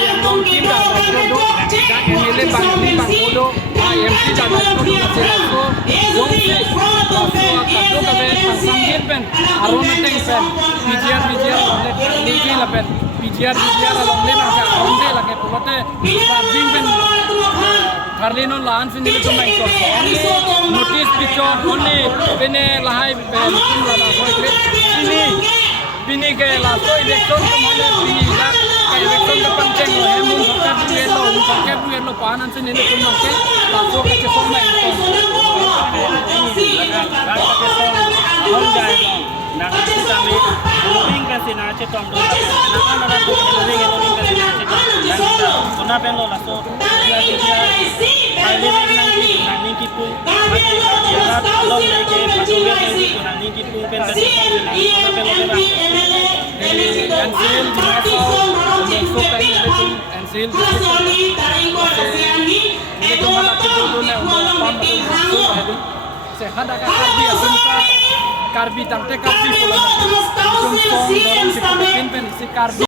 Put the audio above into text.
yang long tim dah produk dan MLA bang bodo MP dah produk hasil aku wong se kado kabe sanggit pen arun teng pen PGR lagi la pen PGR along le maka arun le lagi pulote bing pen Harlino lan fin dile to mai ko notice picture only bene lahai pen la hoi kre bini ke la to election to mane bini la kai election ka pancheng ho he mun ka du lo panan se nile to make la to ka ke so mai to hong jai na kita me ring ka sina che tong do na to ring ka sina che tong dan kona pen lo la so dia ai le nang ni ki pu dia lo le ke padoge ni ko nang ni ki pu pen ka kona pen lo ba Ensil Jimaso Mengso Peng Eletum Ensil Ini malah kedua ne pam itu sehat agak karbi asunta karbi tangte karbi pulang itu song dorong si pen si karbi